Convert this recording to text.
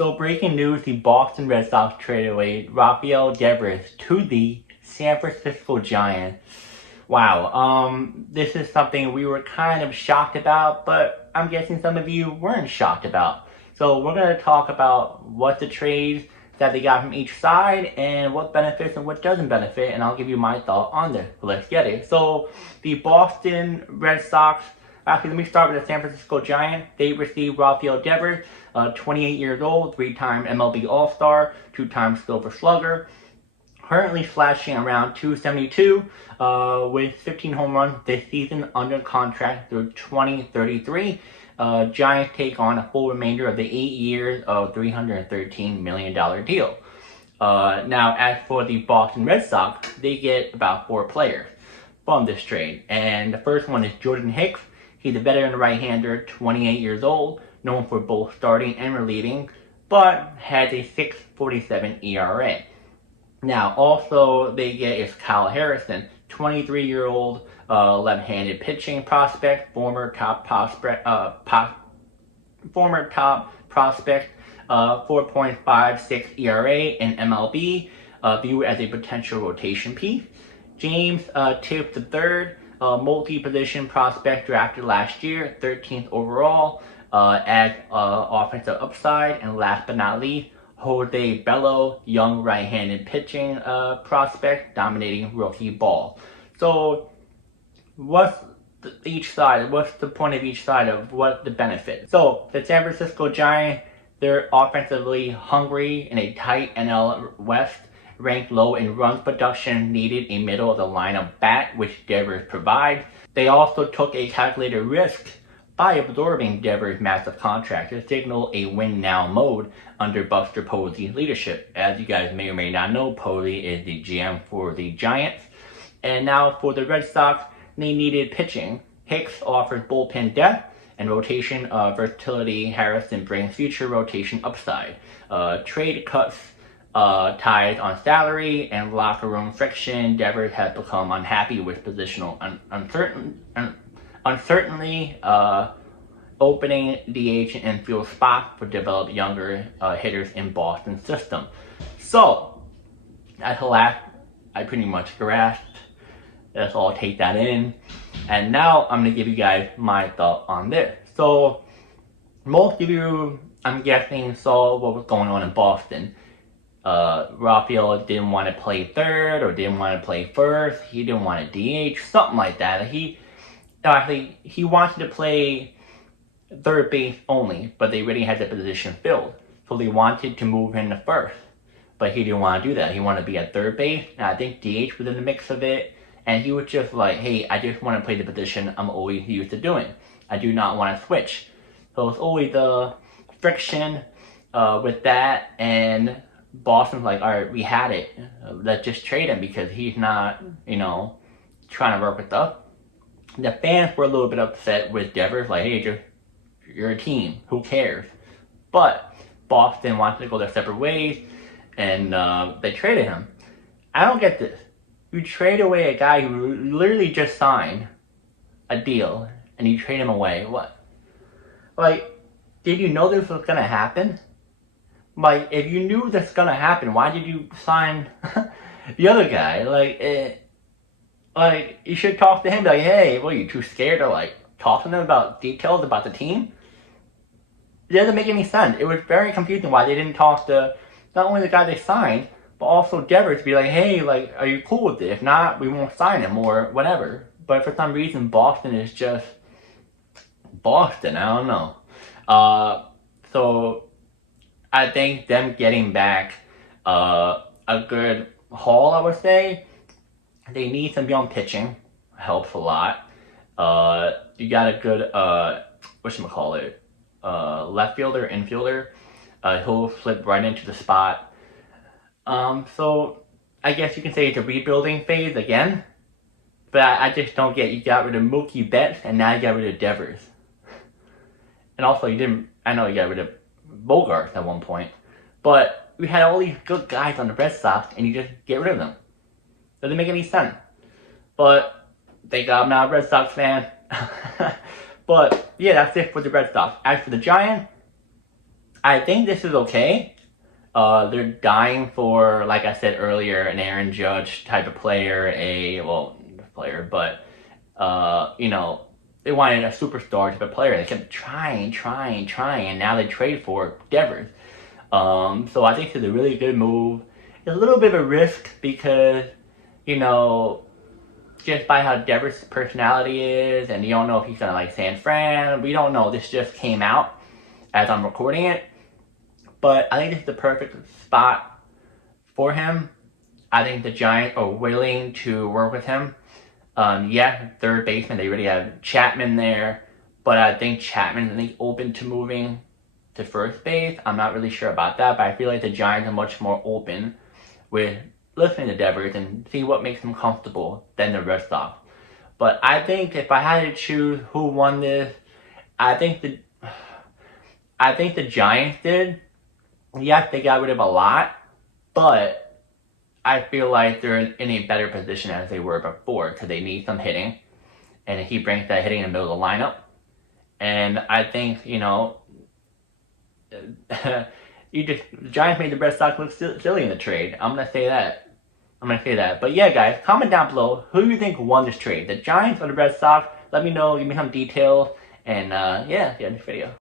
So breaking news, the Boston Red Sox traded away Rafael Devers to the San Francisco Giants. Wow, this is something we were kind of shocked about, but I'm guessing some of you weren't shocked about. So we're going to talk about what the trades that they got from each side and what benefits and what doesn't benefit, and I'll give you my thought on this. Let's get it. So the Boston Red Sox, actually let me start with the San Francisco Giants. They received Rafael Devers, 28 years old, 3-time MLB All-Star, 2-time Silver Slugger, currently slashing around 272 with 15 home runs this season, under contract through 2033. Giants take on a full remainder of the 8 years of $313 million deal. Now, as for the Boston Red Sox, they get about 4 players from this trade. And the first one is Jordan Hicks. He's a veteran right-hander, 28 years old, known for both starting and relieving, but has a 6.47 ERA. Now, also they get is Kyle Harrison, 23-year-old left-handed pitching prospect, former top prospect, 4.56 ERA in MLB, viewed as a potential rotation piece. James Tibbs III, multi-position prospect drafted last year, 13th overall, as offensive upside. And last but not least, Jose Bello, young right-handed pitching prospect, dominating rookie ball. So, what's each side? What's the point of each side of what the benefit? So, the San Francisco Giants, they're offensively hungry in a tight NL West, ranked low in runs production, needed a middle of the lineup bat, which Devers provides. They also took a calculated risk by absorbing Devers' massive contract to signal a win-now mode under Buster Posey's leadership. As you guys may or may not know, Posey is the GM for the Giants. And now for the Red Sox, they needed pitching. Hicks offers bullpen depth and rotation versatility. Harrison brings future rotation upside. Trade cuts ties on salary and locker room friction. Devers has become unhappy with positional uncertainty, opening DH and infield spot for developed younger hitters in Boston's system. So, that's the last I pretty much grasped. Let's all take that in. And now I'm going to give you guys my thought on this. So, most of you, I'm guessing, saw what was going on in Boston. Rafael didn't want to play third or didn't want to play first. He didn't want to DH, something like that. He wanted to play third base only, but they already had the position filled. So they wanted to move him to first, but he didn't want to do that. He wanted to be at third base, and I think DH was in the mix of it. And he was just like, hey, I just want to play the position I'm always used to doing. I do not want to switch. So it's always the friction with that, and Boston's like, all right, we had it. Let's just trade him because he's not, trying to work with us. The fans were a little bit upset with Devers, like, hey, you're a team, who cares? But Boston wanted to go their separate ways, and they traded him. I don't get this. You trade away a guy who literally just signed a deal, and you trade him away. What? Like, did you know this was gonna happen? Like, if you knew this was gonna happen, why did you sign the other guy? Like, you should talk to him, like, hey, what, are you too scared to, talk to them about details about the team? It doesn't make any sense. It was very confusing why they didn't talk to not only the guy they signed, but also Devers to be like, hey, are you cool with it? If not, we won't sign him or whatever. But for some reason, Boston is just Boston. I don't know. So I think them getting back a good haul, I would say. They need some young pitching. Helps a lot. You got a good, left fielder, infielder. He'll flip right into the spot. So I guess you can say it's a rebuilding phase again. But I just don't get, you got rid of Mookie Betts and now you got rid of Devers. And also I know you got rid of Bogarts at one point. But we had all these good guys on the Red Sox and you just get rid of them. Doesn't make any sense. But thank God I'm not a Red Sox fan. But yeah, that's it for the Red Sox. As for the Giants, I think this is okay. They're dying for, like I said earlier, an Aaron Judge type of player, but you know, they wanted a superstar type of player. They kept trying, and now they trade for Devers. So I think it's a really good move. It's a little bit of a risk because, you know, just by how Devers' personality is, and you don't know if he's gonna like San Fran. We don't know. This just came out as I'm recording it, but I think this is the perfect spot for him. I think the Giants are willing to work with him. Yeah, third baseman, they already have Chapman there, but I think Chapman is open to moving to first base. I'm not really sure about that, but I feel like the Giants are much more open with listening to Devers and see what makes him comfortable than the Red Sox. But I think if I had to choose who won this, I think the Giants did. Yes, they got rid of a lot, but I feel like they're in a better position as they were before because they need some hitting, and he brings that hitting in the middle of the lineup. And I think, you know, the Giants made the Red Sox look silly in the trade. I'm gonna say that. But yeah, guys, comment down below who do you think won this trade, the Giants or the Red Sox? Let me know. Give me some details. And yeah, this video.